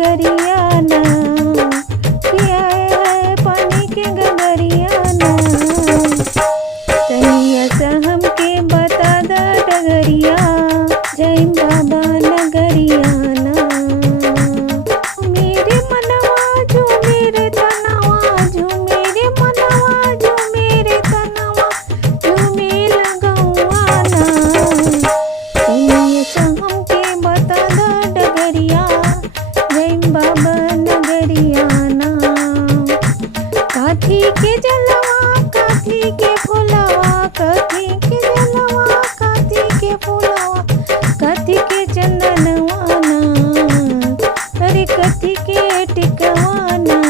डगरियाना, पिया है पानी के गगरियाना। तनिया सा हमके बता दा डगरिया, जय बाबा नगरियाना। मेरे मनवा जो मेरे तनवा, जो मेरे मनवा जो मेरे तनवा, जो मेल गौआना। तनिया सा हमके बता दा डगरिया, जय बाबा नगरियाना। काथी के जलवा काथी के फुलवा, काथी के जलवा काथी के फुलवा, काथी के चंदनवाना, अरे काथी के टिकवाना।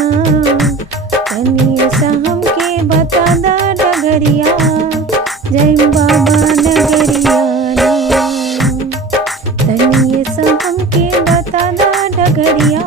तनिया सा हमके बता दा डगरिया, जय बाबा नगरियाना। तनिया सा हमके बता दा डगरिया,